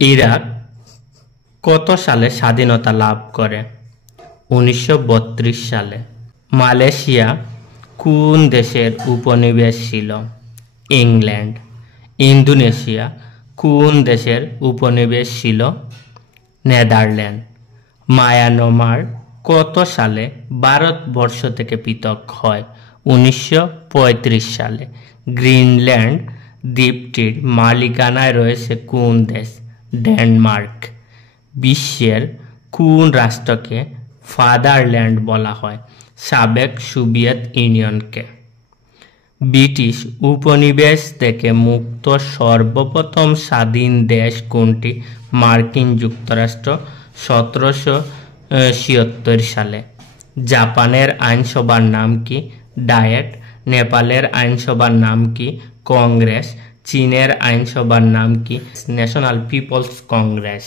Iraq কত সালে স্বাধীনতা লাভ করে? 1932 সালে। মালয়েশিয়া কোন দেশের উপনিবেশ ছিল? ইংল্যান্ড। ইন্দোনেশিয়া কোন দেশের উপনিবেশ ছিল? নেদারল্যান্ড। মায়ানমার কত সালে ভারতবর্ষ থেকে পৃথক হয়? 1935 সালে। গ্রিনল্যান্ড দ্বীপটির মালিকানায় রয়েছে কোন দেশ? ডেনমার্ক। বিশ্বের কোন রাষ্ট্রকে ফাদারল্যান্ড বলা হয়? সাবেক সোভিয়েত ইউনিয়নকে। ব্রিটিশ উপনিবেশ থেকে মুক্ত সর্বপ্রথম স্বাধীন দেশ কোনটি? মার্কিন যুক্তরাষ্ট্র 1776 সালে। জাপানের আইনসভার নাম কি? ডায়েট। নেপালের আইনসভার নাম কি? কংগ্রেস। চীনের আইনসভার নাম কি? National People's Congress.